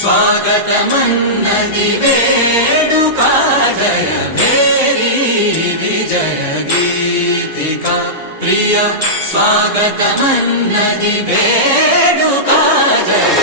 स्वागतमन्नदि वेडुका जय मेरी विजय गीतिका प्रिय स्वागतमन्नदि वेडुका जय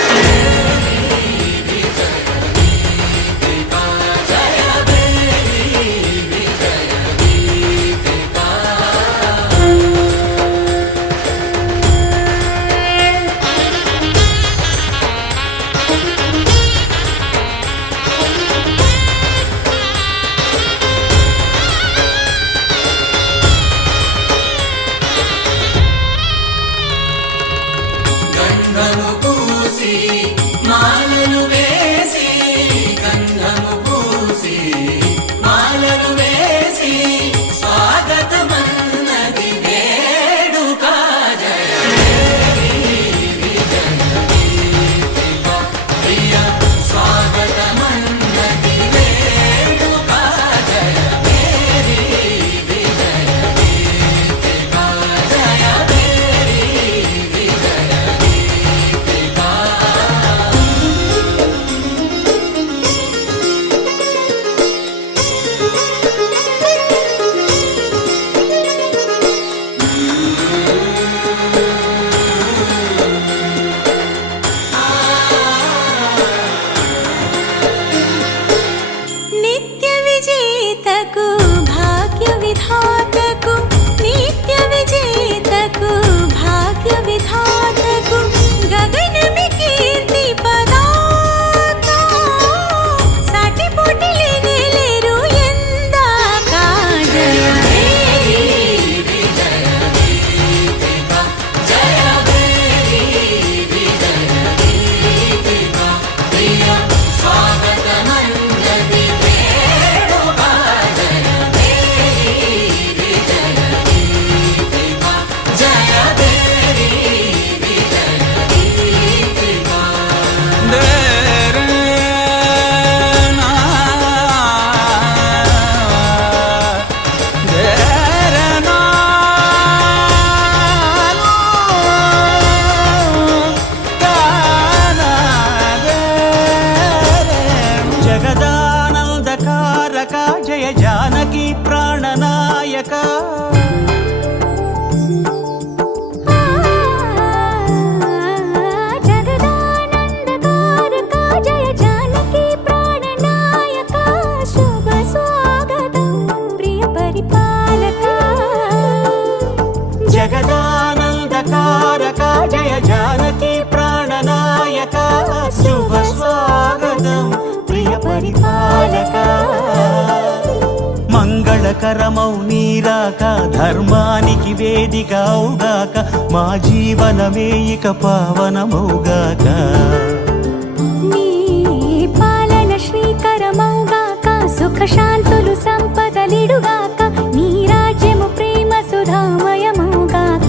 పరిపాలక మంగళకరమౌ నీరాక ధర్మానికి వేదిక అవుగాక మా జీవనమే ఇక పావనమౌగాక నీ పాలన శ్రీకరమౌగాక సుఖ శాంతులు సంపదలిడుగాక నీ రాజ్యము ప్రేమ సుధామయమౌగాక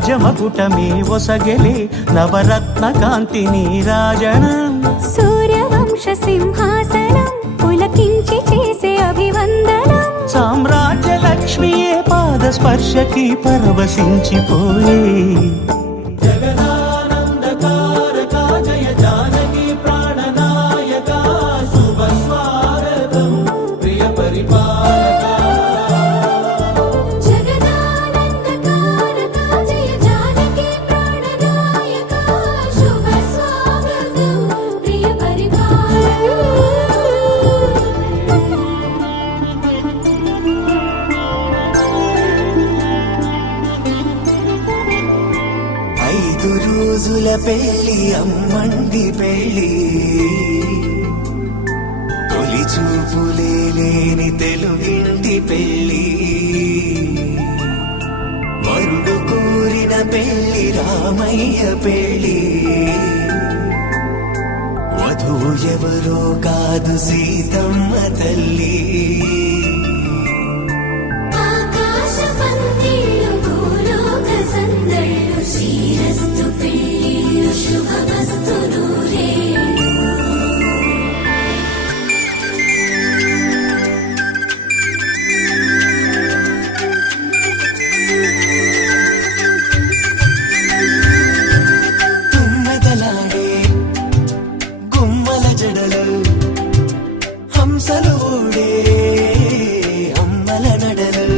రాజమకుటమే ఒసగెలే నవరత్న కాంతి నీరాజనం సూర్యవంశ సింహాసనం పులకించి చేసే అభివందనం సామ్రాజ్య లక్ష్మియే పాద స్పర్శకి పరవశించిపోయే రోజుల పెళ్లి అమ్మండి పెళ్లి తొలి చూపులే లేని తెలుగింటి పెళ్లి వరుడు కోరిన పెళ్లి రామయ్య పెళ్లి వధువు ఎవరో కాదు సీతమ్మ తల్లి శ్రీరస్తు పెళ్ళిళ్ళు శుభమస్తు నూరే తుమ్మెదలాడే గుమ్మల జడలు హంసలు ఊడే అమ్మల నడలు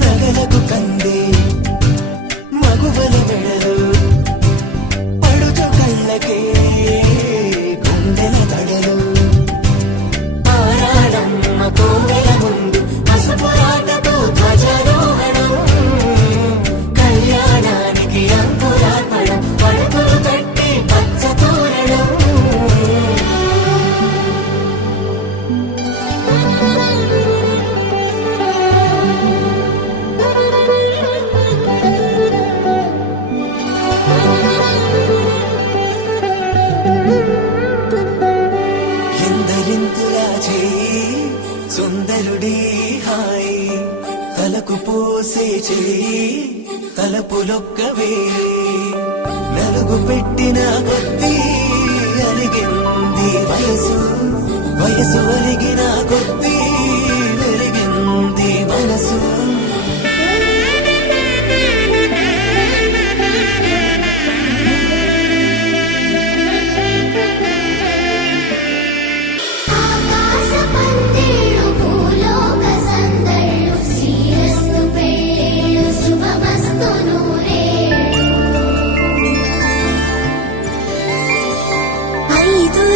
నగలకు కందే మగువల మెడలు పడుచు కళ్ళకే గుండెల తడలు ఆరాడమ్మ కోవెల ముందు పసుపురాటతో ధ్వజారోహణం కళ్యాణానికి అంకురార్పణం పడుకులు కట్టి పచ్చ తోరణం ఎందరింతులా చేయి సుందరుడి హాయి తలకు పోసే చేయి తలపులొక్కవే నలుగు పెట్టిన కొద్దీ అలిగింది వయసు వయసు ఒరిగిన కొద్దీ వెలిగింది మనసు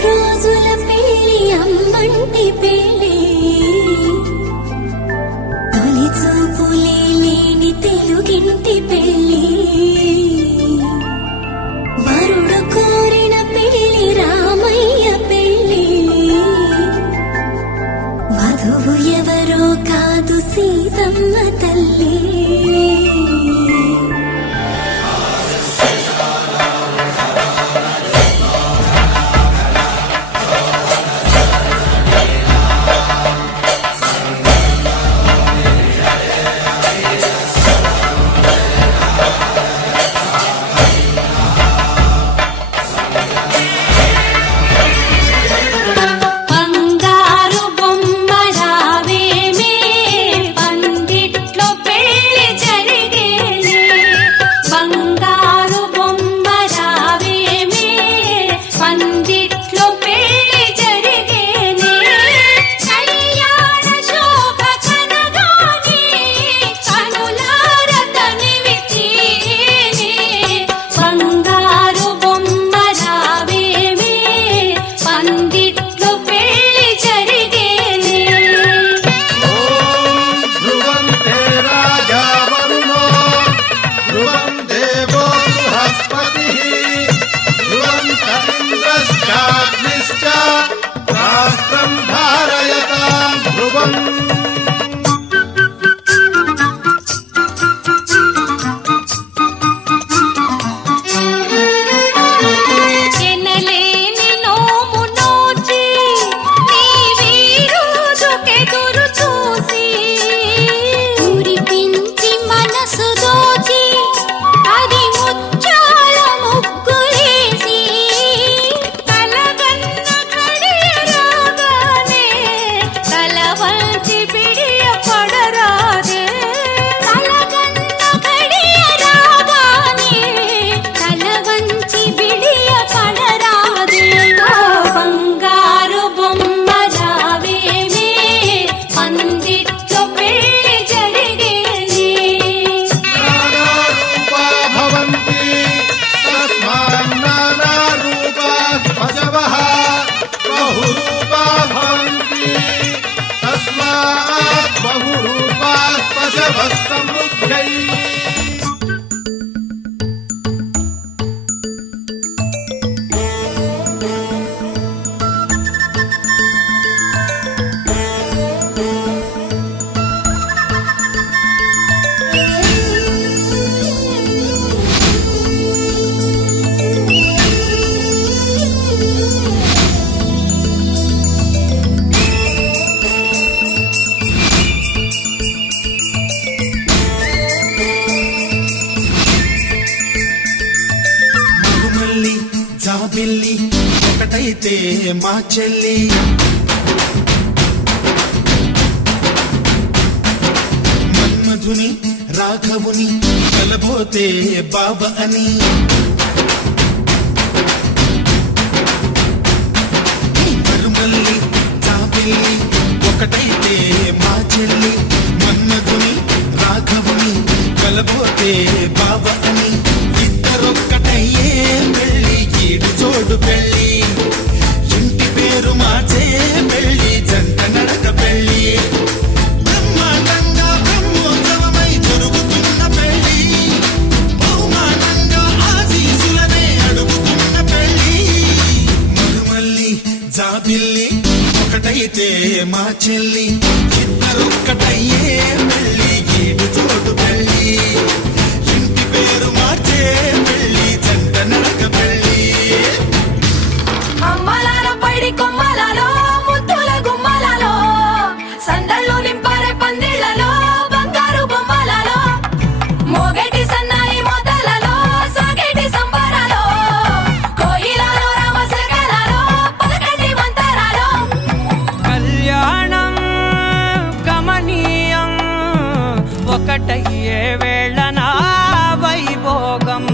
రోజుల పెళ్లి అమ్మంటి పెళ్లి తొలి చూపులే లేని తెలుగింటి పెళ్లి వరుడు కోరిన పెళ్లి రామయ్య పెళ్లి వధువు ఎవరో కాదు సీతమ్మ తల్లి జై మగుమల్లి జాబిల్లి ఒకటైతే మా చెల్లి మన్మధుని రాఘవుని కలబోతే బాబ అని మరుమల్లి జాబిల్లి ఒకటైతే మా చెల్లి మన్మధుని రాఘవుని కలబోతే బాబ అని ఇద్దరొక్కటయ్యే పెళ్ళి ఈడు చోడు పెళ్ళి ఇంటి పేరు మార్చే పెళ్ళి జంట నడక పెళ్ళి బ్రహ్మాండంగా బ్రహ్మోత్సవమై జరుగుతున్న పెళ్ళి బహుమానంగా ఆశీసులనే అడుగుతున్న పెళ్ళి మరుమల్లి జాబిల్లి ఒకటైతే మా చెల్లి ఇద్దరొక్కటయ్యే పెళ్ళి ఈడు చోటు పెళ్ళి ఇంటి పేరు మార్చే పెళ్ళి జంట నడక పెళ్ళి అమ్మలాల పైడి కొమ్మలలో ముద్దుల గుమ్మలలో సందళ్ళు నింపారే పందిళ్లలో బంగారు బొమ్మలలో మోగేటి సన్నాయి మోతలలో సాగేటి సంబరాలో కోయిలలో రామసగలలో పలకటి మంతరాలో కళ్యాణం గమనీయం ఒకటయ్యే వేళనా వైభోగం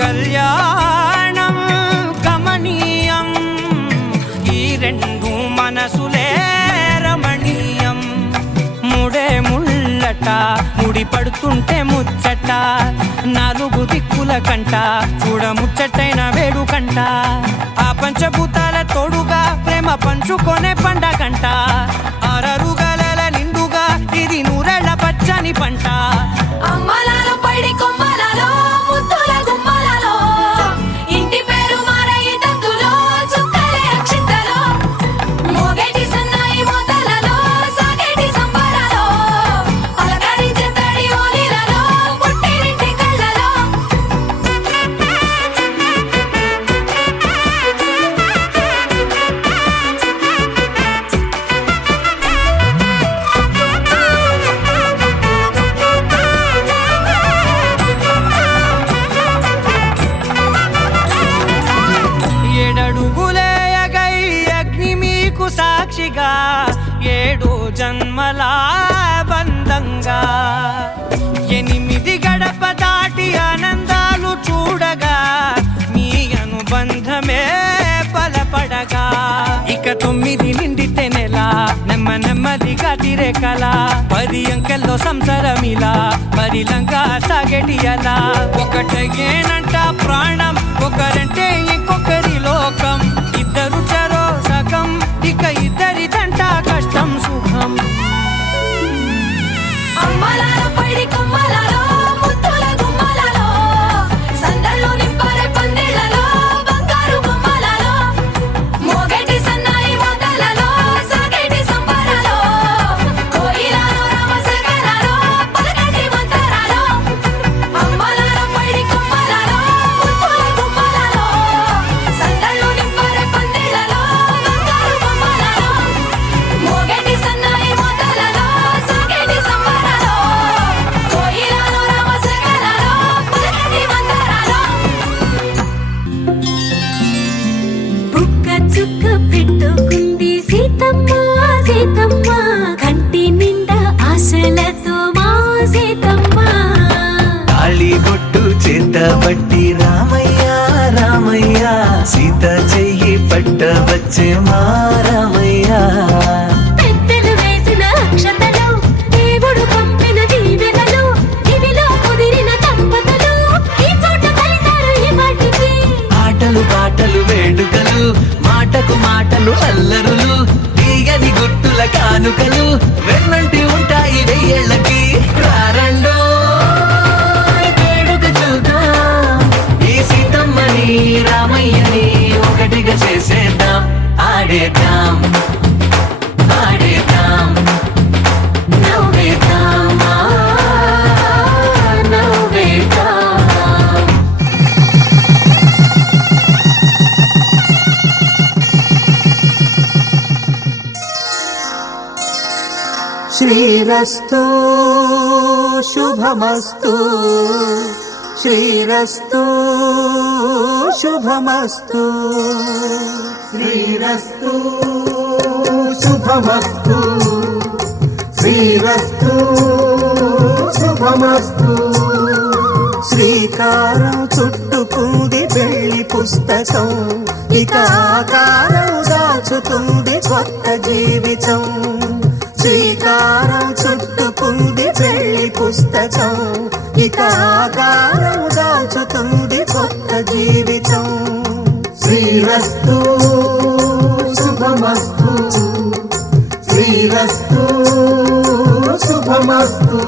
కళ్యాణం గమనీయం ఈ రెండు మనసులే రమణీయం ముడే ముళ్ళట ముడి పడుతుంటే ముచ్చట నాలుగు దిక్కుల కంట చూడ ముచ్చటైన వేడుకంట ఆ పంచభూతాల తోడుగా ప్రేమ పంచుకొనే పండగంట ఆరరుగల నిండుగా ఇది నూరెళ్ళ పచ్చని పంట అమ్మలాల పైడి కొమ్మలలో ముద్దుల గుమ్మలలో ఇంటి పేరు మారయి తందులో చుక్కలే అక్షింతలో మోగేటి సన్నాయి మోతలలో సాగేటి సంబరాలో పలకరించే తడి ఓలిలలో పుట్టినింటి కళ్ళలో ఏడడుగులేయగై అగ్ని మీకు సాక్షిగా ఏడు జన్మల బంధంగా ఎనిమిది గడప దాటి ఆనందాలు చూడగా మీ అనుబంధమే బలపడగా ఇక 9 నిండితే నెల నెమ్మదిగా తిరే కల 10 అంకెల్లో సంసారమిలా పరిలంగా సాగేటి అలా ఒకటేనంట ప్రాణం ఒకరంటే ఇంకొకరి లోకం ఇద్దరు చరో సగం ఇక ఇద్దరిదంట కష్టం సుఖం అమ్మలాల పైడి కొమ్మలలో ముద్దుల గుమ్మలలో సందళ్ళు నింపారే పందిళ్లలో బంగారు బొమ్మలలో మోగేటి సన్నాయి మోతలలో సాగేటి సంబరాలో కోయిలలో రామసగలలో పలకటి మంతరాలో అమ్మలాల పైడి కొమ్మలలో ముద్దుల గుమ్మలలో సందళ్ళు నింపారే పందిళ్లలో బంగారు బొమ్మలలో మోగేటి సన్నాయి మోతలలో సాగేటి సంబరాలో కోయిలలో రామసగలలో పలకటి మంతరాలో బుక్క చుక్క పెట్టుకుంది సీతమ్మ సీతమ్మ కంటి నిండా ఆశలతో మా సీతమ్మ తాళి బొట్టు చేత బట్టి రామయ్య రామయ్య సీత చెయ్యి పట్ట వచ్చే మా రామయ్య పెద్దలు వేసిన అక్షతలు దేవుడు పంపిన దీవెనలు ఇవిలో కుదిరిన దంపతులు ఈ చోట కలిసారు ఈ వాటికి ఆటలు పాటలు వేడుకలు మాటకు మాటలు అల్లరులు తీయని గుర్తుల కానుకలు వెన్నంటి ఉంటాయి వెయ్యేళ్ళకి రారండో శ్రీరస్తు శుభమస్తు శ్రీరస్తు శుభమస్తు శ్రీరస్తు శుభమస్తు శ్రీరస్తు శుభమస్తు శ్రీకారం చుట్టుకుంది పెళ్లి పుస్తకం ఇక ఆకారం దాచుతుంది కొత్త జీవితం శ్రీకారం చుట్టుకుంది పెళ్లి పుస్తకం ఇక ఆకారం దాచుతుంది కొత్త జీవితం శ్రీరస్తు శుభమస్తు శ్రీరస్తు శుభమస్తు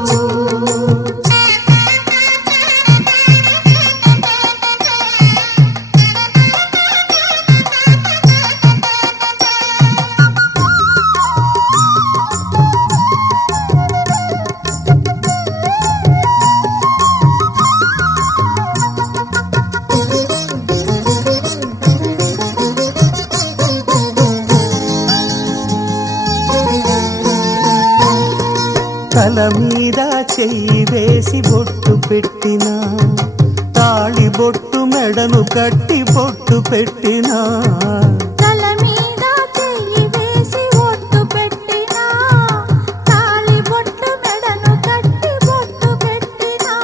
తల మీద చెయ్యి వేసి బొట్టు పెట్టినా తాళి బొట్టు మెడను కట్టి బొట్టు పెట్టినా తల మీద చెయ్యి వేసి బొట్టు పెట్టినా తాళి బొట్టు మెడను కట్టి బొట్టు పెట్టినా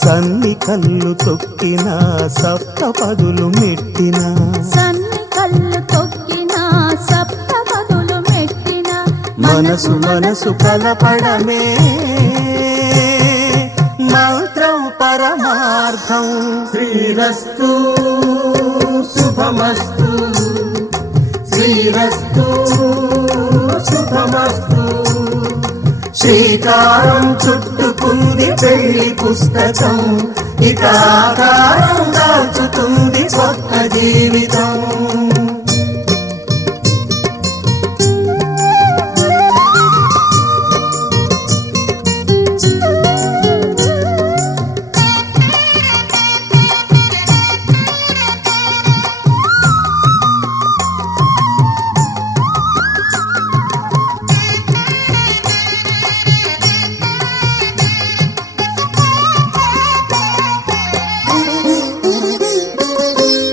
సన్ని కళ్ళు తొక్కినా సప్త పదులు మెట్టినా సన్ని కళ్ళు తొక్కినా సప్త పదులు మెట్టినా మనసు మనసు కలపడమే మంత్రం పరమార్థం శ్రీరస్తు శుభమస్తు శ్రీరస్తు శుభమస్తు శ్రీకారం చుట్టుకుంది పెళ్లి పుస్తకం ఇక ఆకారం దాల్చుతుంది కొత్త జీవితం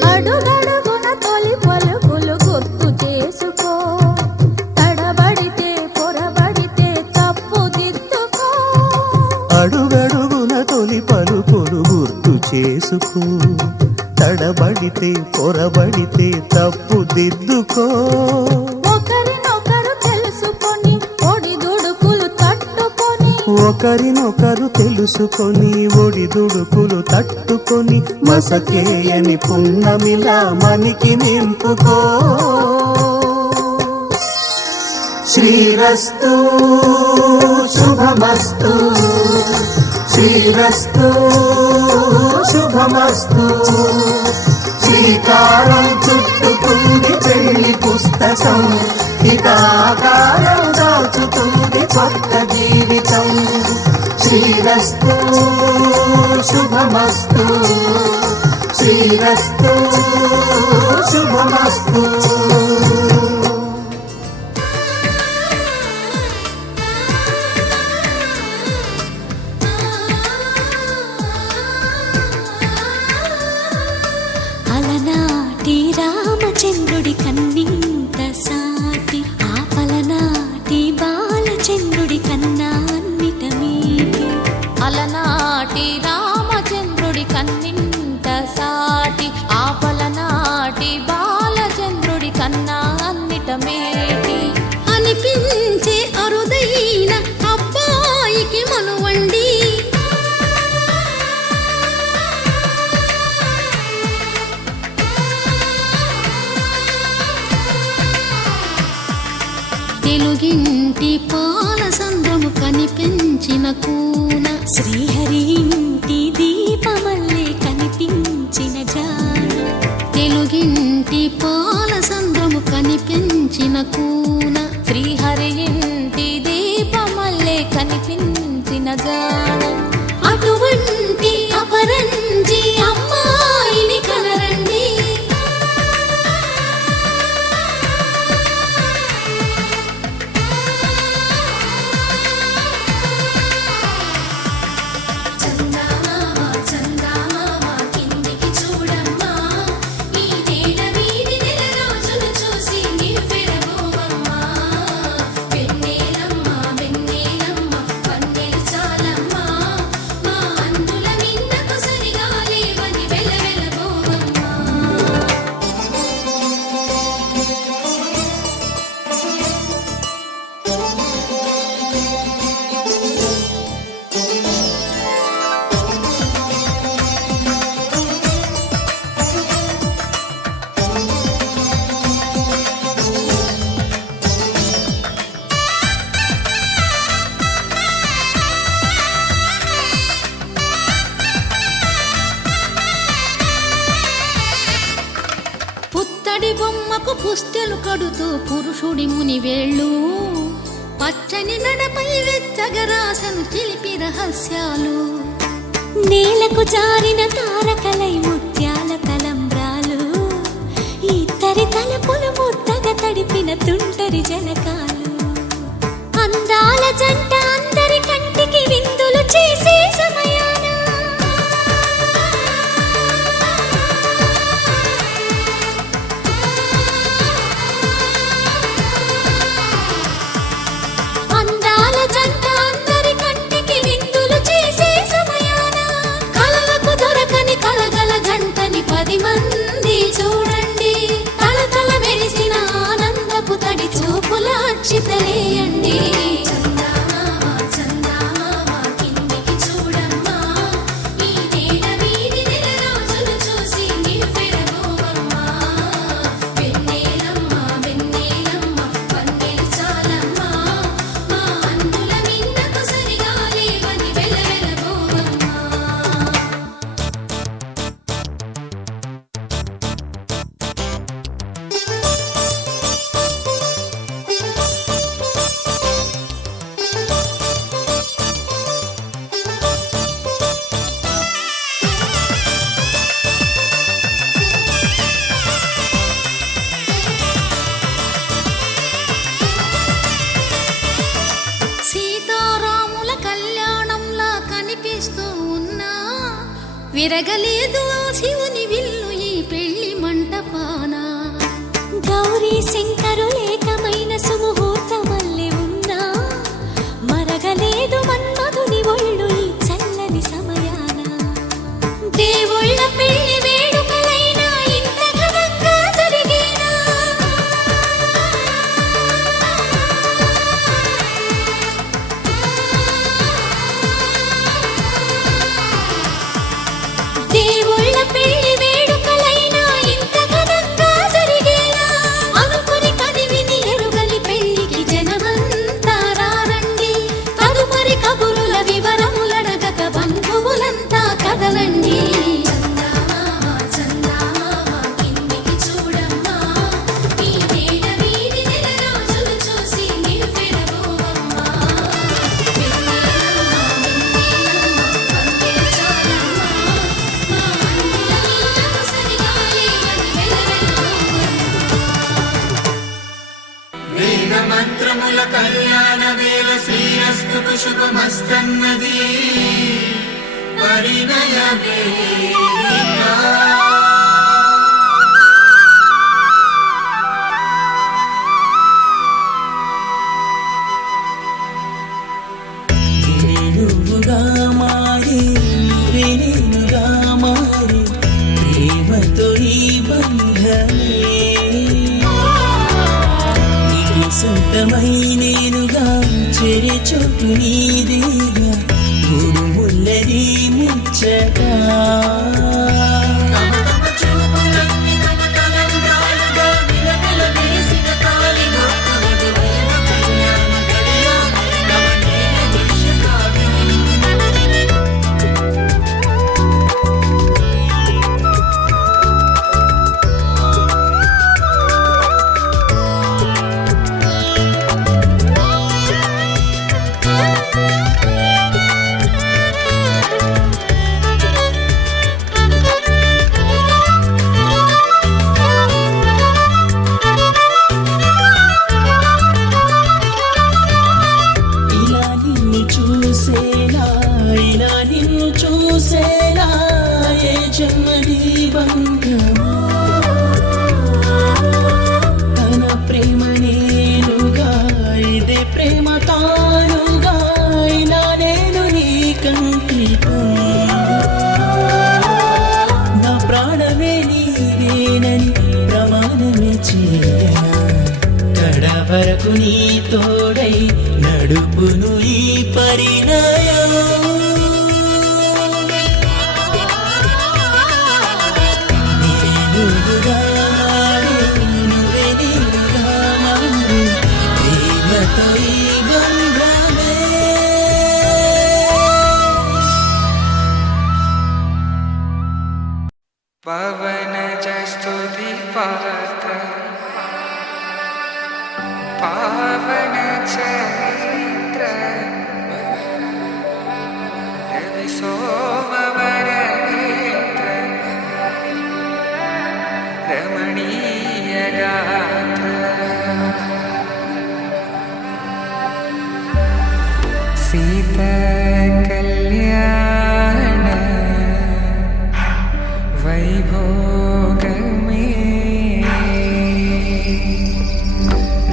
అడుగడుగున తొలి పలుకులు గుర్తు చేసుకో తడబడితే పొరబడితే తప్పు దిద్దుకో అడుగడుగున తొలి పలుకులు గుర్తు చేసుకో తడబడితే పొరబడితే తప్పు దిద్దుకో ఒకరినొకరు తెలుసుకొని ఒడిదుడుకులు తట్టుకొని ఒకరినొకరు తెలుసుకొని ఒడిదుడుకులు తట్టుకొని మసకేయని పున్నమిలా మనికి నింపుకో శ్రీరస్తు శుభమస్తు శ్రీరస్తు శుభమస్తు శ్రీకారం చుట్టుకుంది పెళ్లి పుస్తకం ఇక ఆకారం దాచుతుంది కొత్త జీవితం శ్రీరస్తు శుభమస్తు శ్రీరస్తు శుభమస్తు అలనాటి రామచంద్రుడి కన్నింత సాటి ఆపలనాటి బాలచంద్రుడి కన్నా అన్నిట మీటి అలనాటి రామచంద్రుడి కన్నింత సాటి ఆపలనాటి బాలచంద్రుడి కన్నా అన్నిట మేటి అనిపించే అరుదైన అబ్బాయికి మనువండి తెలుగింటి పాల సంద్రము కనిపించిన కూన శ్రీహరి ఇంటి దీపమల్లే కనిపించిన జాన తెలుగింటి పాల సంద్రము కనిపించిన కూన శ్రీహరి ఇంటి దీపమల్లే కనిపించిన జాన అటువంటి అపరంజి అమ్మాయిని కనరండి పశువులకు పుస్తెలు కడుతూ పురుషుడి ముని వేళ్ళు పచ్చని నడపై వెచ్చగరాసను చిలిపి రహస్యాలు నేలకు జారిన తారకలై ముత్యాల తలంబ్రాలు ఇద్దరి తలపులు ముద్దగా తడిపిన తుంటరి జలకాలు అందాల జంట అందరి కంటికి విందులు చేసే సమయాన అందాల జంట అందరి కంటికి విందులు చేసే సమయాన కలలకు దొరకని కలగల జంటని 10 మంది చూడండి తల మెరిసిన ఆనందపు తడి చూపుల అచ్చితలేయండి సీతారాముల కళ్యాణంలా కనిపిస్తూ ఉన్నా విరగలేదు ఆ శివుని విల్లు ఈ పెళ్లి మంటపాన గౌరీ శంకరులేకమైన సుముహూర్తమల్లె ఉన్నా మరగలేదు మన్మధుని ఒళ్ళు ఈ చల్లని సమయాన దేవుళ్ళ పెళ్లి వేడుకలైనా ఇంత ఘనంగా జరిగేనా దేవుళ్ళ పెళ్లి వేడుకలైనా ఇంత ఘనంగా జరిగేనా అనుకుని కదివిని ఎరుగని పెళ్లికి జనమంతా రారండి తదుపరి కబురుల వివరములడగక బంధువులంతా కదలండి వేద మంత్రముల కళ్యాణ వేళ శ్రీరస్తు శుభమస్తన్నది పరిణయ వేదిక నువ్వుగా మారి నేనుగా మారి ప్రేమతో ఈ బంధమే నీకు సొంతమై నేనుగా చెరి చోటు నీదేగా మూడు ముల్లది ముచ్చట చూసేలా ఏ జన్మది బంధమా తన ప్రేమ నేనుగా ఇదే ప్రేమ తానుగా ఇలా నేను నీ కంటితో నా ప్రాణమే నీవేనని ప్రమాణమే చేయనా కడ వరకు నీ తోడై నడుపును ఈ పరిణయం సీతా కళ్యాణ వైభోగమే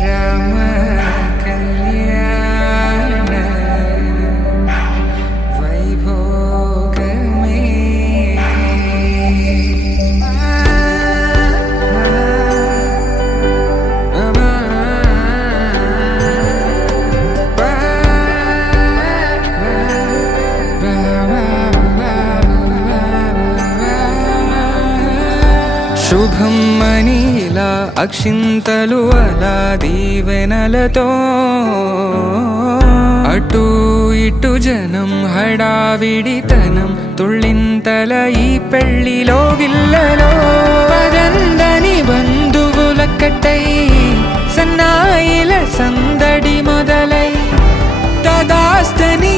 రామ కళ్యాణ వైభోగమే శుభం మనీలా అక్షింతలు అలా దీవెనలతో అటు ఇటు జనం హడావిడితనం తుళ్ళింతల ఈ పెళ్లిలో గిల్లలో పదందని బంధువులక్కటై సన్నాయిల సందడి మొదలై తదాస్తని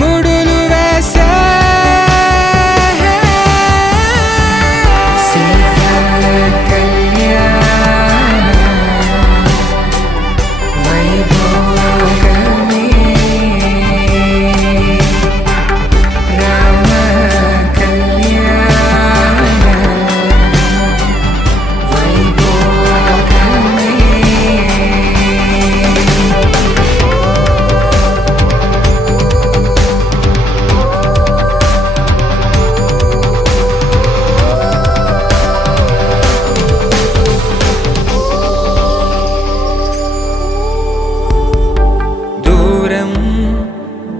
ముడులు వేసే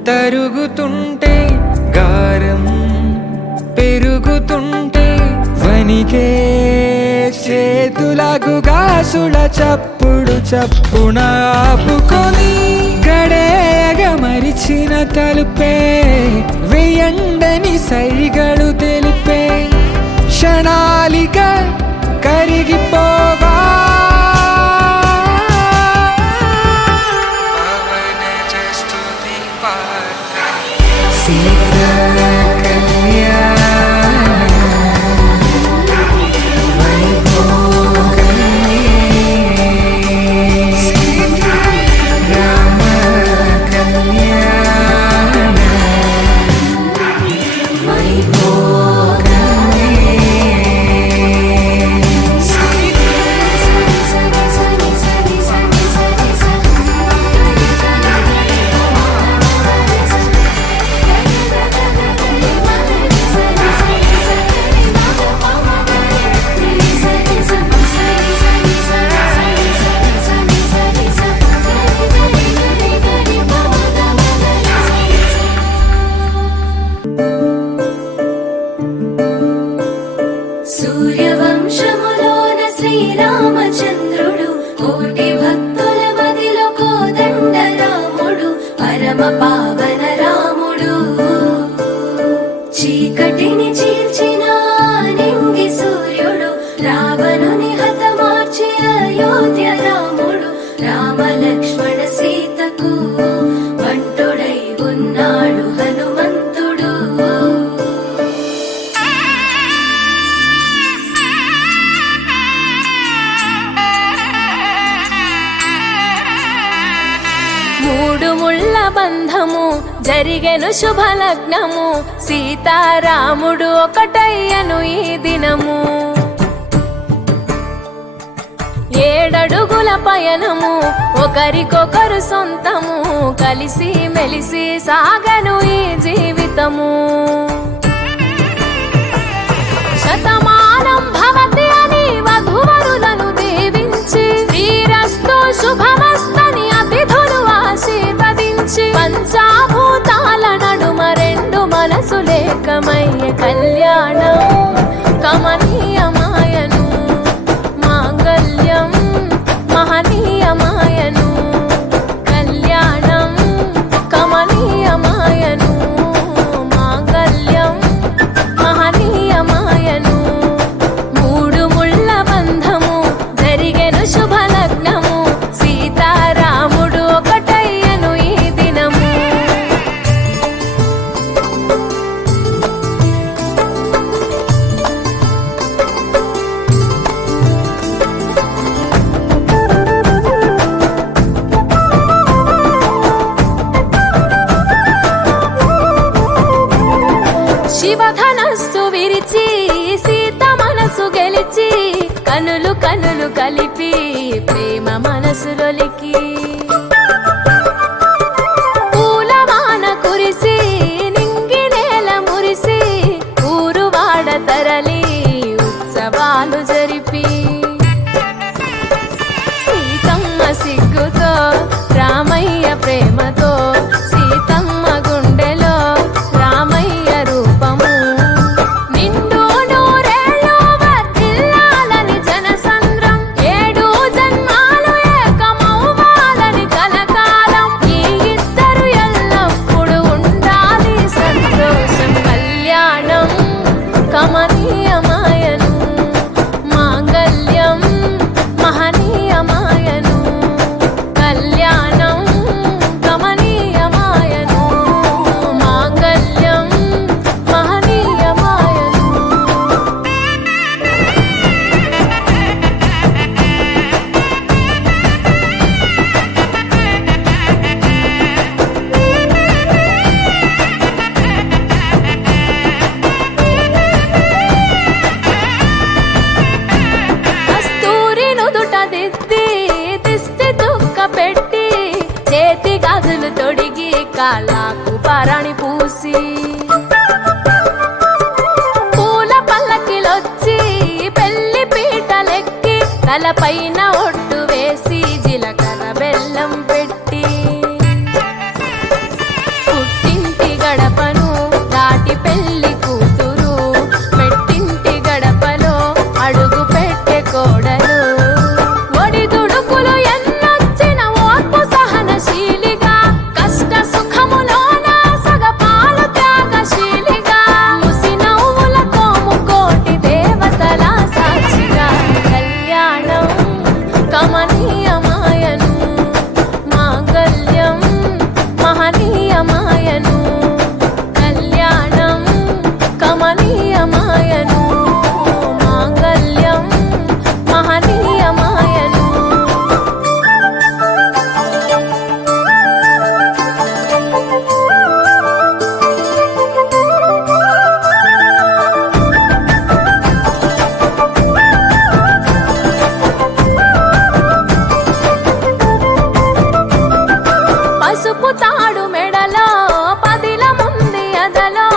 తరుగుతుంటే గారం పెరుగుతుంటే వనికే చేతులకు గాసుల చప్పుడు చప్పున ఆపుకొని గడేగ మరిచిన తలుపే వెయ్యండని సైగడు తెలిపే క్షణాలిక కరిగిపోవా సీతా కళ్యాణ వైభోగమే రామ కళ్యాణ వైభోగమే సూర్యవంశములోన శ్రీరామచంద్రుడు కోటి భక్తుల మదిలో కోదండ రాముడు పరమ పావన రాముడు చీకటిని చీల్చిన నింగి సూర్యుడు రావణుని హతమార్చి అయోధ్య రాముడు రామ లక్ష్మణ సీతకు వంటుడై ఉన్నాడు హనుమంతుడు మూడు ముళ్ళ బంధము జరిగెను శుభలగ్నము సీతారాముడు ఒకటయ్యను ఈ దినము ఏడడుగుల పయనము ఒకరికొకరు సొంతము కలిసి మెలిసి సాగను ఈ జీవితము శతమానం భవతి అని వధువరులను దీవించి శ్రీరస్తు శుభమస్తని అతిథులు ఆశీర్వదించి పంచాభూతాల నడుమ రెండు మనసులేకమయ్య కళ్యాణం కమనీయమాయను మాంగళ్యం మహనీయమాయను కళ్యాణం కమనీయమాయను మాంగళ్యం మహనీయమాయను మూడు ముళ్ళ బంధము జరిగెను శుభలగ్నము సీతారాముడు ఒకట శివధనస్సు విరిచి సీత మనసు గెలిచి కనులు కనులు కలిపి ప్రేమ మనసులొలికి పూలవాన కురిసి నింగి నేల మురిసి ఊరువాడ తరలి ఉత్సవాలు జరిపి సీతమ్మ సిగ్గుతో రామయ్య ప్రేమతో సీతమ్మ గుండెలో రామయ్య రూపము నిండు నూరేళ్ళు వర్ధిల్లాలని జనసంద్రం 7 జన్మాలు ఏకమవ్వాలని కలకాలం ఈ ఇద్దరు ఎల్లప్పుడూ ఉండాలి సంతోషం కళ్యాణం కమనీయమాయను మాంగళ్యం మహనీయమాయను కళ్యాణం కమనీయమాయను మాంగళ్యం మహనీయమాయను కస్తూరి నుదుట దిద్ది దిష్టి తుక్క పెట్టి చేతి గాజులు తొడిగి కాళ్ళకు పారాణి పూసి పూల పల్లకిలొచ్చి పెళ్లి పీటలెక్కి తలపైన ఒట్టు వేసి జీలకర్ర బెల్లం పెట్టి పుట్టింటి గడపను దాటి పెళ్లి కూతురు పెట్టింటి గడపలో అడుగు పెట్టే కోడలు ఒడిదుడుకులు ఎన్నొచ్చిన ఓర్పు సహనశీలిగా కష్ట సుఖములోన సగపాలు త్యాగశీలిగా ముసి నవ్వులతో ముకోటి దేవతల సాక్షిగా కళ్యాణం కమనీయమాయను మాంగళ్యం మహనీయమాయను కళ్యాణం కమనీయమాయను మాంగళ్యం మహనీయమాయను పసుపు తాడు మెడలో పదిల ముంది అదలో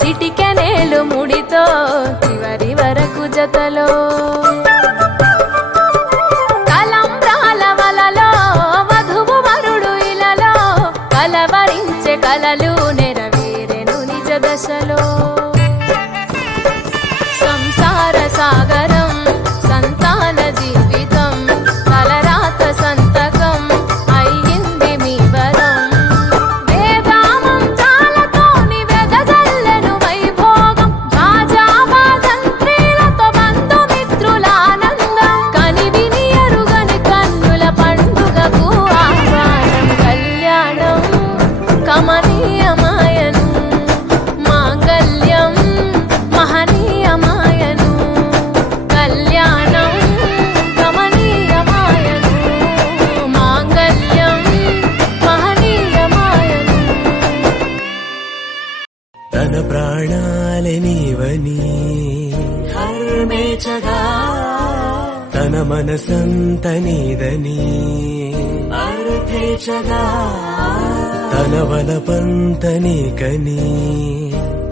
చిటికెనేలు ముడితో చివరి వరకు జతలో తలంబ్రాల వలలో వధువు వరుడు ఇలలో కలవరించే కలలు నెరవేరెను నిజ దశలో సంసార సాగరం సంతాన జీవితం తలరాత సంతకం అయ్యింది మీ వరం వేదామం చాలతోని వెదజల్లెను వైభోగం భాజావాదంత్రీలతో బంధుమిత్రుల ఆనందం కనివిని ఎరుగని కన్నుల పండుగకు ఆహ్వానం కళ్యాణం కమనీయమాయను మాంగళ్యం మహనీయమాయను కళ్యాణం కమనీయమాయను మాంగళ్యం మహనీయమాయను తన ప్రాణాలే నీవని హర్మేచగా తన మనసంత నీదని అర్థేచగా తన వలపంత నీకని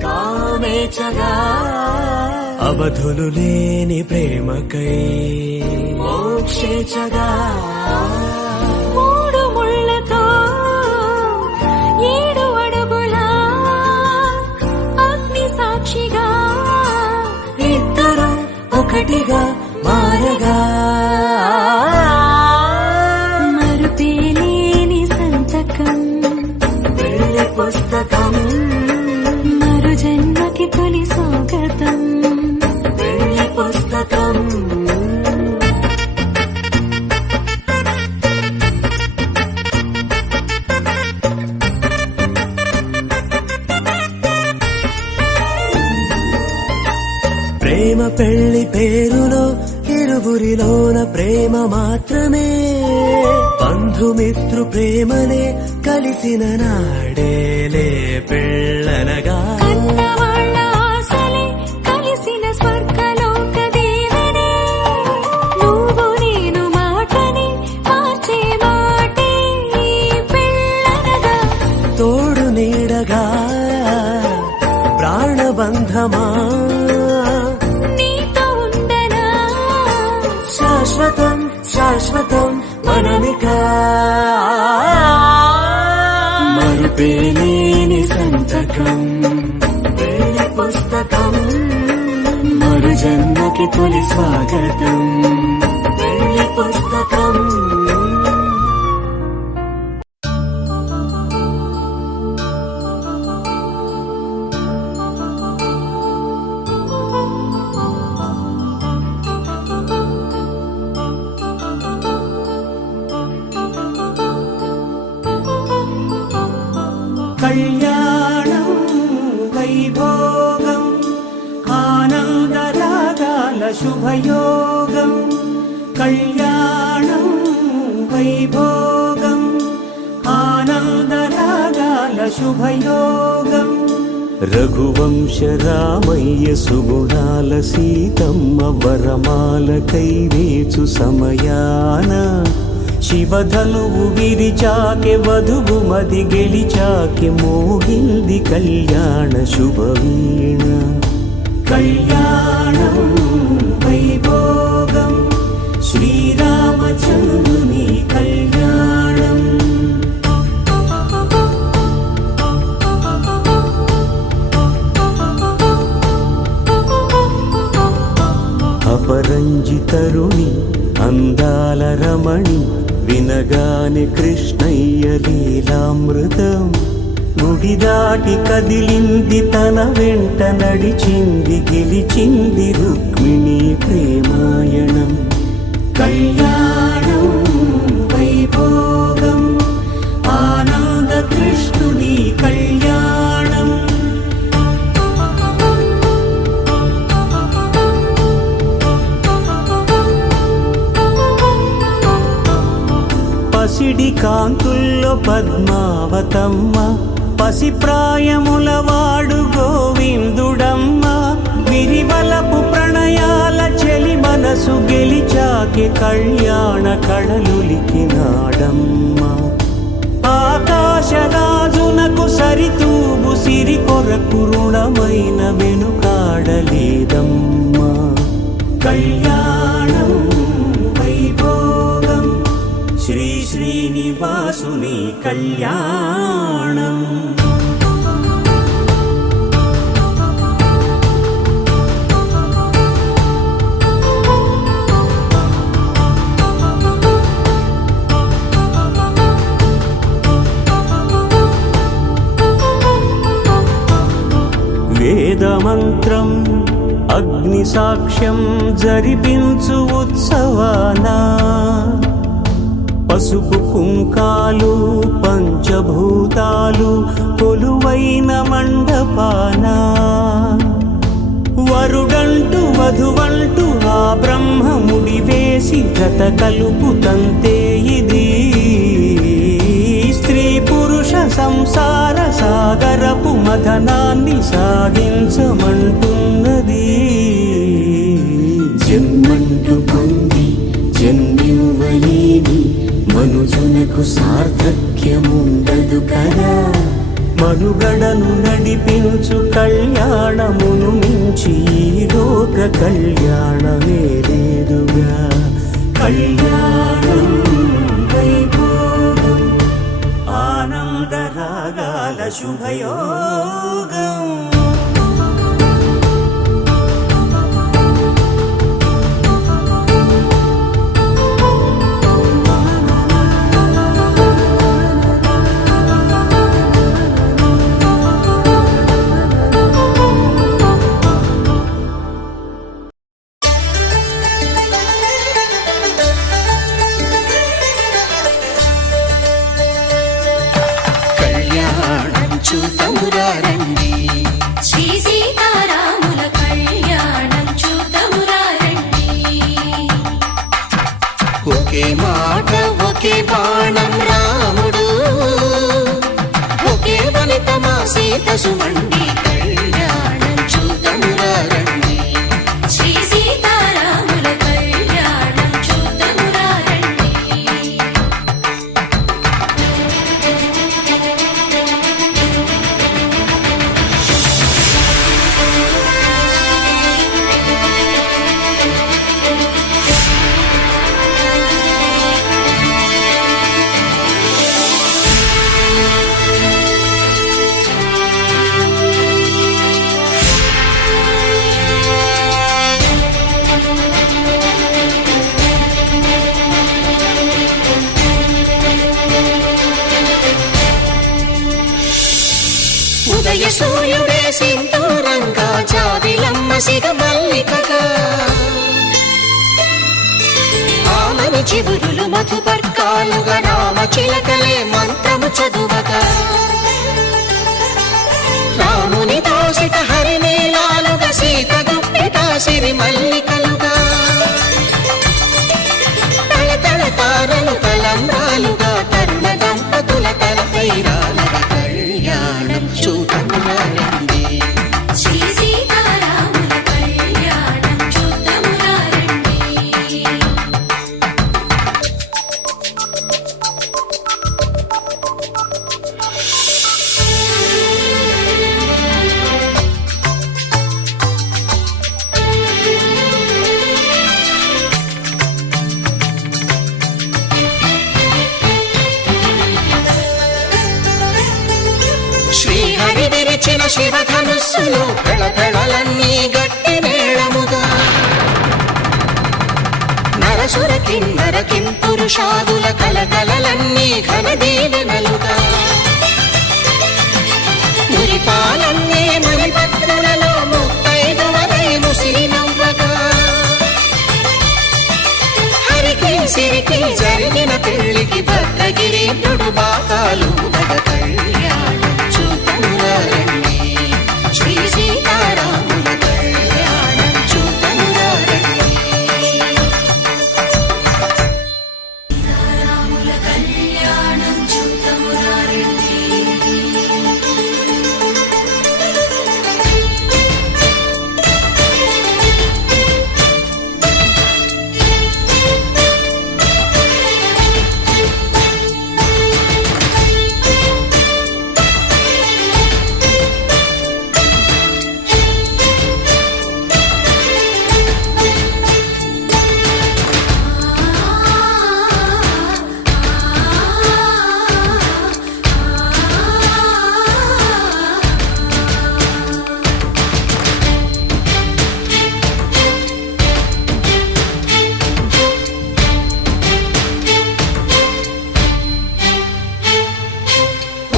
కామేచగా అవధులు లేని ప్రేమకై మోక్షేచగా మూడు ముళ్ళతో 7 అడుగుల అగ్ని సాక్షిగా ఇద్దరు ఒకటిగా మారగా మరుపేలేని సంతకం పెళ్లి పుస్తకం మరు జన్మకి తొలి స్వాగతం పెళ్లి పుస్తకం ప్రేమ పెళ్లి పేరులో ఇరువురిలోన ప్రేమ మాత్రమే బంధుమిత్రు ప్రేమనే కలిసిన నాడేలే పెళ్ళనగా కన్నవాళ్ళ స్నేహమా నీతో ఉండనా శాశ్వతం శాశ్వతం మనమికా మరుపేలేని సంతకం పెళ్లి పుస్తకం మరు జన్మకి తొలి స్వాగతం పెళ్లి పుస్తకం కళ్యాణం వైభోగం ఆనందరాగాల శుభయోగం కళ్యాణం వైభోగం ఆనందరాగాల శుభయోగం రఘువంశ రామయ్య సుగుణాల సీతమ్మ వరమాల కైవేచు సమయాన శివధనువు విరిచాకె వధువు మది గెలిచాకె మోగింది కళ్యాణ శుభవీణ కళ్యాణం వైభోగం శ్రీరామచంద్రుని కళ్యాణం అపరంజి తరుణి అందాల రమణి వినగానే కృష్ణయ్య లీలామృతం గుడి దాటి కదిలింది తన వెంట నడిచింది గెలిచింది రుక్మిణి ప్రేమాయణం కళ్యాణం వైభోగం ఆనంద కృష్ణుని కళ్యాణం పసిడి కాంతుల్లో పద్మావతమ్మ పసిప్రాయముల వాడు గోవిందుడమ్మ విరివలపు ప్రణయాల చెలి మనసు గెలిచాకె కళ్యాణ కళలులికినాడమ్మ ఆకాశరాజునకు సరితూబు సిరి కొరకు రుణమైన వెనుకాడలేదమ్మా కళ్యాణం వైభోగం శ్రీ శ్రీనివాసుని కళ్యాణం వేదమంత్రం అగ్ని సాక్ష్యం జరిపించు ఉత్సవానా పసుపు కుంకాలు పంచభూతాలు కొలువైన మండపానా వరుడంటూ వధువంటూ ఆ బ్రహ్మముడి వేసి గత కలుపు తంతే ఇది స్త్రీ పురుష సంసార సాగరపు మథనాన్ని సాగించమంటున్నది జన్మంటూ పొంది జన్మివ్వలేని మనుజునకు సార్థక్యముండదు కదా మనుగడను నడిపించు కళ్యాణమును మించి ఈ లోక కళ్యాణమే లేదుగా కళ్యాణం వైభోగం ఆనంద రాగాల శుభయోగం కళ్యాణం చూతమురా రండి సింధూరంగా జాబిలమ్మ సిగ మల్లికగా ఆమని చివురులు మధుపర్కాలుగా రామ చిలకలే మంత్రము చదువగా రాముని దోసిట హరినీలాలుగా సీత గుప్పిట సిరి మల్లికలుగా తళతళ తారలు తలంబ్రాలుగా తరుణ దంపతుల తలపైరాలుగా కళ్యాణం చూడములారండి శ్రీ సీతారాముల కళ్యాణం చూద్దాములారండి. శ్రీహరి విరిచిన శివధనుస్సులు పెళపెళలన్నీ గట్టి మేళముగా నరసుర కిన్నర కింపురుషాదుల కలకలలన్నీ ఘన దీవెనలుగా మురిపాలన్నీ మణిపత్రులలో ముత్తైదువలై ముసిరి నవ్వగా హరికి సిరికి జరిగిన పెళ్లికి భద్రగిరీంద్రుడు బాకాలు గద కళ్యాణం చూడములారండి శ్రీ సీతారాముల కళ్యాణం చూడములారండి సీతారాముల కళ్యాణం చూద్దాములారండి.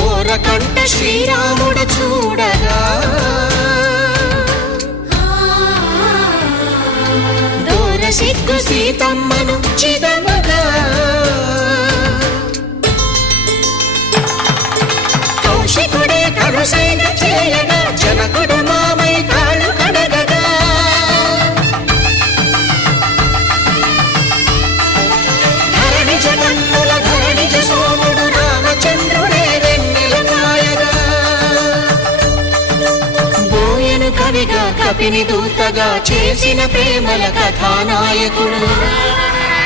ఓరకంట శ్రీరాముడు చూడగా దూర సిగ్గు సీతమ్మను చిదమగా కౌశికుడే కరుసైన చేయగా జనకుడు మామై కాళ్ళు కడగగా ధరణి జగన్నుల ధరణిజ సోముడు రామచంద్రుడే వెన్నెల కాయగా బోయను కవిగా కపిని దూతగా చేసిన ప్రేమల కథానాయకుడు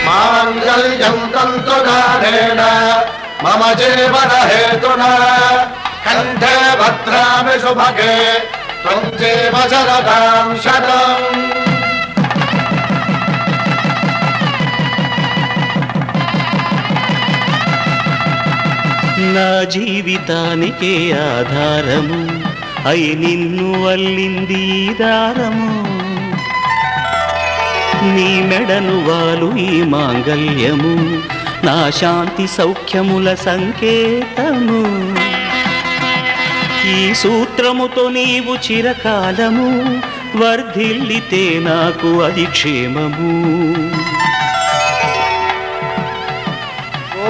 మాంగళ్యం తంతుధారేణ మమ జీవన హేతునా కంఠే భద్రామి శుభగే త్వం జీవ శరదాం శతం. నా జీవితానికే ఆధారము అయి నిన్ను అల్లింది ఈ దారము నీ మెడను వాలు ఈ మాంగల్యము నా శాంతి సౌఖ్యముల సంకేతము ఈ సూత్రముతో నీవు చిరకాలము వర్ధిల్లితే నాకు అది క్షేమము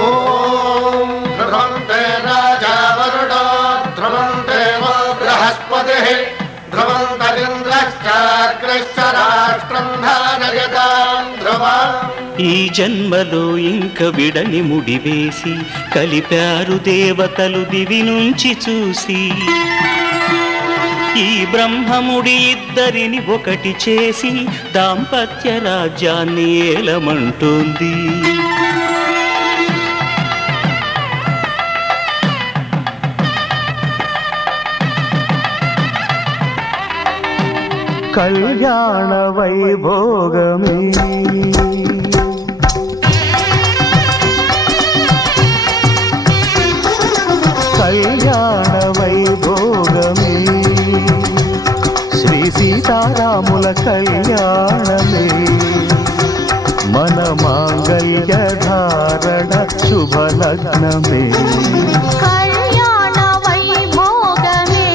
ఓం ధ్రువంతే రాజా వరుణో ధ్రువంతే వో బృహస్పతిః ధ్రువంతరింద్రశ్చాగ్రశ్చ రాష్ట్రం ధారయతాం ధ్రువం. ఈ జన్మలో ఇంక విడని ముడివేసి కలిపారు దేవతలు దివి నుంచి చూసి ఈ బ్రహ్మముడి ఇద్దరిని ఒకటి చేసి దాంపత్య రాజ్యాన్ని ఏలమంటోంది కళ్యాణ వైభోగమే కళ్యాణ వైభోగమే శ్రీ సీతారాముల కళ్యాణమే మన మాంగళ్య ధారణ శుభలగ్నమే కళ్యాణ వైభోగమే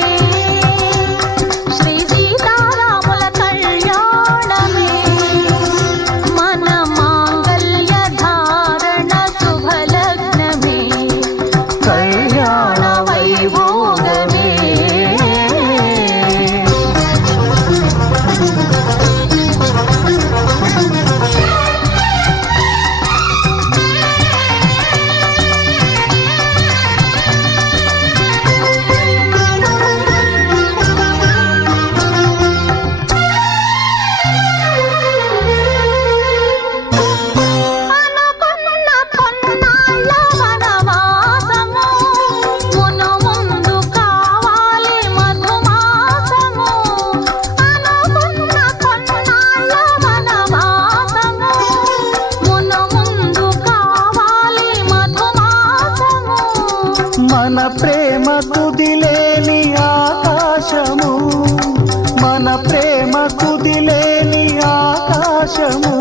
మన ప్రేమ కుదిలేని ఆకాశము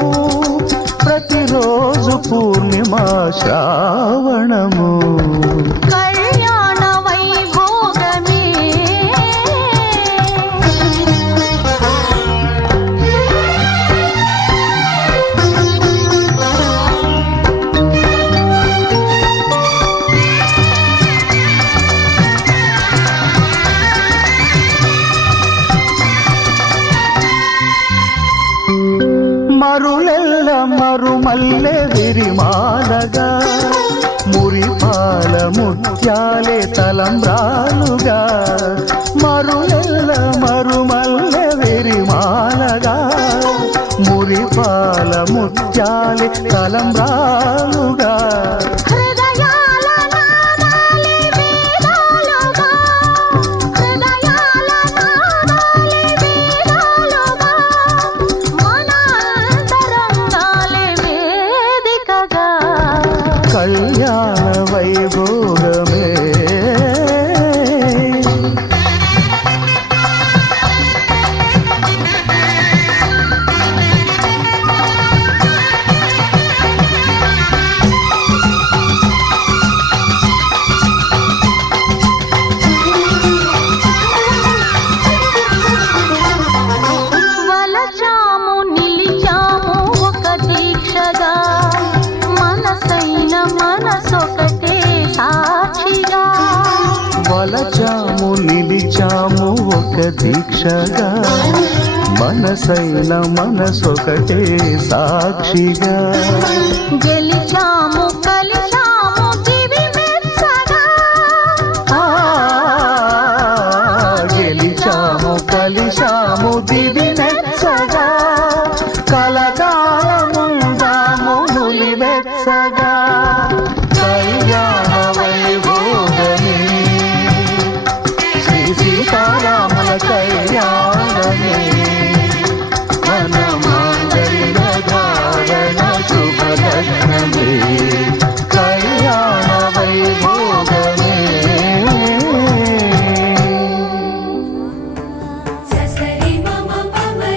ప్రతిరోజు పూర్ణిమ శ్రావణము కళ్యాణ వైభోగమే మరులెల్ల మరుమల్లె విరిమాలగా మురిపాల ముత్యాలే తలంబ్రాలుగా మరులెల్ల మరుమల్లె విరిమాలగా మురిపాల ముత్యాలే తలంబ్రాలుగా హృదయాల నాదాలే వేదాలుగా హృదయాల నాదాలే వేదాలుగా మన అంతరంగాలే వేదికగా కళ్యాణ వైభోగమే వలచాము నిలిచాము ఒక దీక్షగా మనసైన మనసొకటే సాక్షిగా వలచాము నిలిచాము ఒక దీక్షగా మనసైన మనసొకటే సాక్షిగా గెలిచాము కలిచాము దివి మెచ్చగా ఆ, గెలిచాము కలిశాము దివి మెచ్చగా కలకాలముందాము నులివెచ్చగా కళ్యాణ వైభోగమే శ్రీ సీతారాముల కళ్యాణమే మన మాంగళ్య ధారణ శుభలగ్నమే కళ్యాణ వైభోగమే ససరి మమ పమరి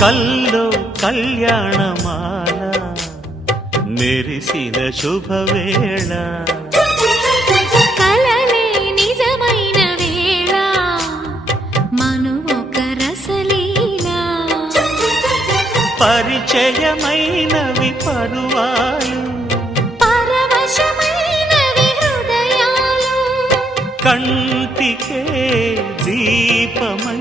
కల్లో కళ్యాణమాల మెరిసిన శుభవేళ కలలే నిజమైన వేళ మను ఒక రసలీలా పరిచయమైనవి పరువాలు పరవశమైనవి హృదయాలు కంటికే దీపమై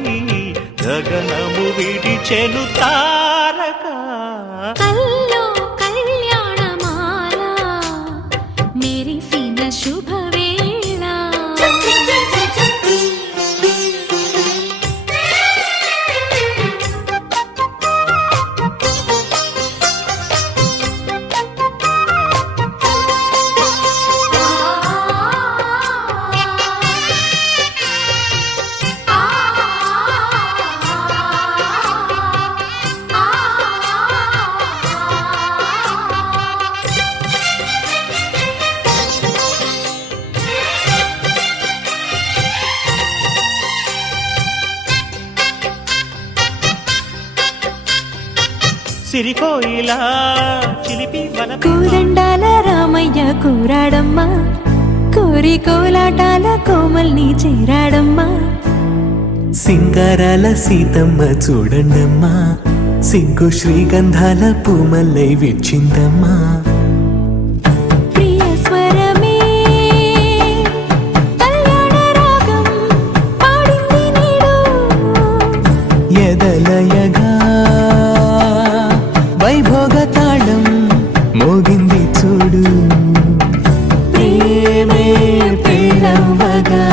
గగనము విడిచెను తారక కల్లో కళ్యాణమాల మెరిసిన శుభవేళ సిరికోయిలా చిలిపి వల కోదండాల రామయ్య కూరాడమ్మా కోరి కోలాటాల కోమల్ని చేరాడమ్మా సింగారాల సీతమ్మ చూడండమ్మా సిగ్గు శ్రీగంధాల పూమల్లై విచ్చిందమ్మా ప్రియ స్వరమే కళ్యాణ రాగం పాడింది నీడు ఎదలయగా వైభోగ తాళం మోగింది చూడు ప్రేమే పెళ్ళవ్వగా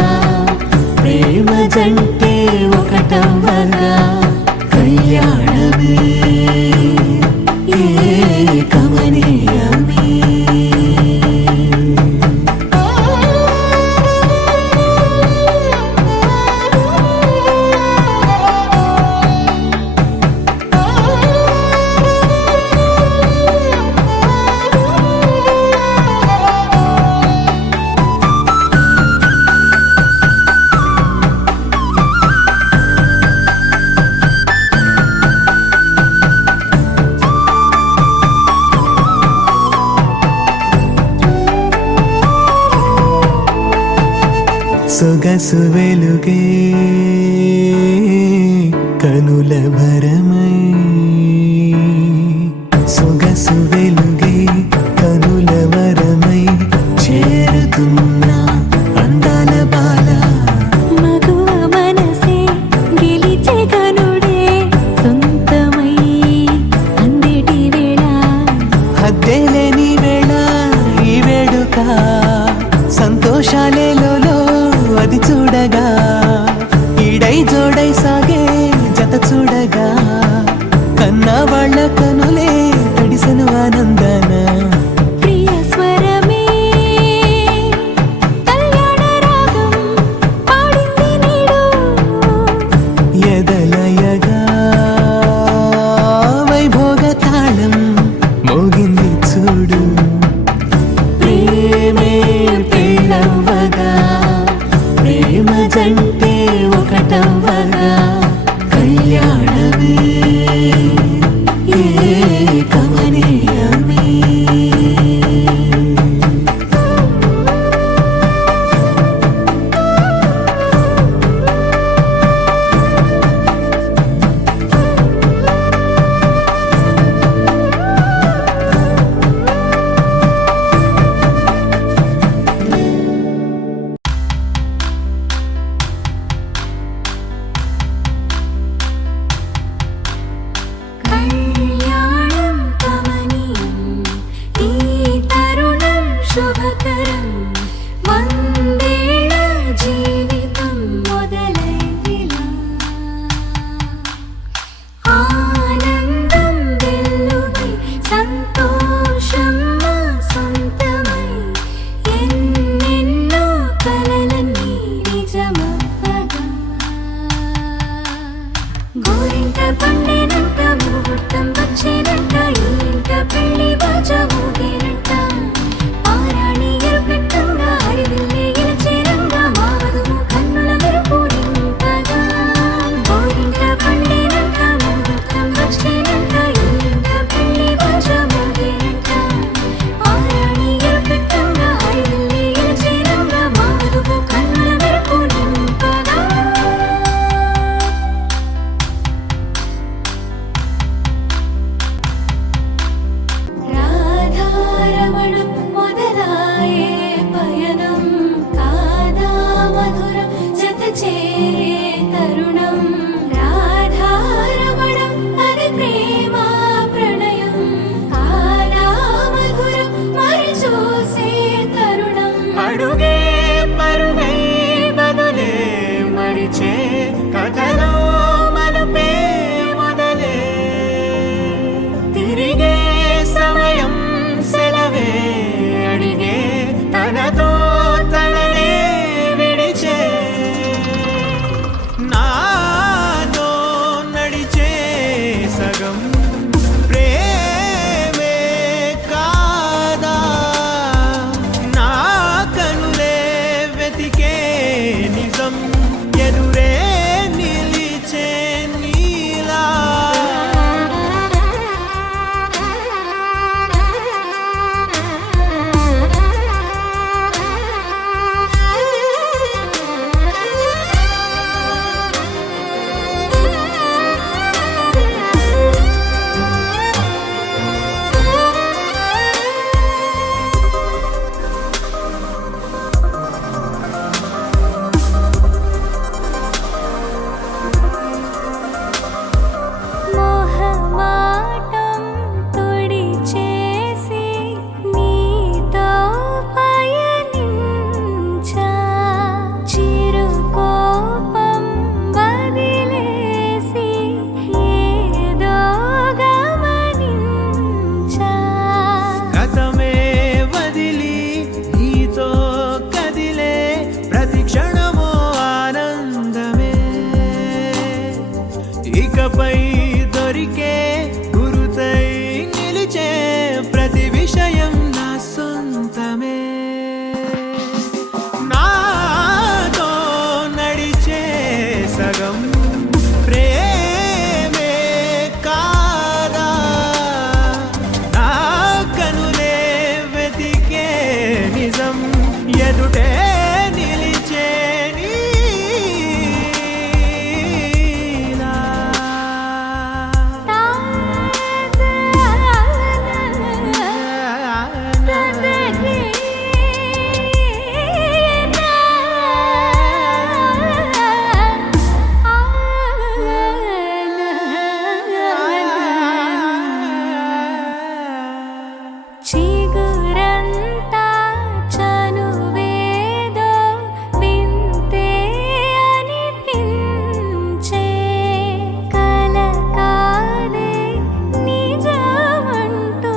ప్రేమ జంటే ఒకటవ్వగా కళ్యాణమే కమనీయమే సొగసు వెలుగే కనుల భరమై సొగసు వెలుగే కనుల వరమై చేరుతున్నా అందాల బాల మగువ మనసే గెలిచే కనుడే సొంతమై అందేటి వేళ హద్దేలేని వేళ ఈ వేడుక సంతోషాలేలో అది చూడగా ఈడై జోడై సాగే జత చూడగా కన్నా వాళ్ళ కనులే తడిసెను ఆనందన ప్రియ స్వరమే కళ్యాణ రాగం పాడింది నీడు ఎదలయగా వైభోగ తాళం మోగింది చూడు ప్రేమే పెళ్ళవ్వగా ప్రేమ జంటే ఒకటవ్వగా కళ్యాణమే కమనీయమే కళ్యాణం కమనీయం ఈ తరుణం శుభకరం వందేళ్ల జీవితం మొదలైందిలా ఆనందం వెల్లువై సంతోషం మా సొంతమై ఎన్నెన్నో కలలన్నీ నిజమవ్వగా గోరింట పండేనంట ముహూర్తం వచ్చేనంట ఈ ఇంట పెళ్లి బాజా మోగేనంట పారాణి ఎరుపెట్టంగా హరివిల్లే గెలిచేరంగా మా వధువు కన్నుల మెరుపు నింపగా గోరింట పండేనంట ముహూర్తం వచ్చే ఇకపై దొరికే గురుతై నిలిచే ప్రతి విషయం నా సొంతమే నాతో నడిచే సగం ప్రేమే కాదా నా కనులే వెతికే నిజం ఎదుటే నిలిచే నీలా. చిగురంతా చనువేదో వింతే అనిపించే కల కాదే నిజమంటూ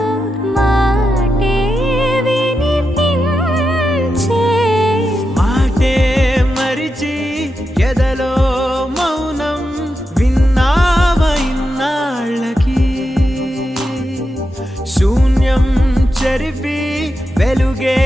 మాటే వినిపించే మాటే మరిచి ఎదలో మౌనం విన్నావ ఇన్నాళ్ళకి శూన్యం చెరిపి వెలుగే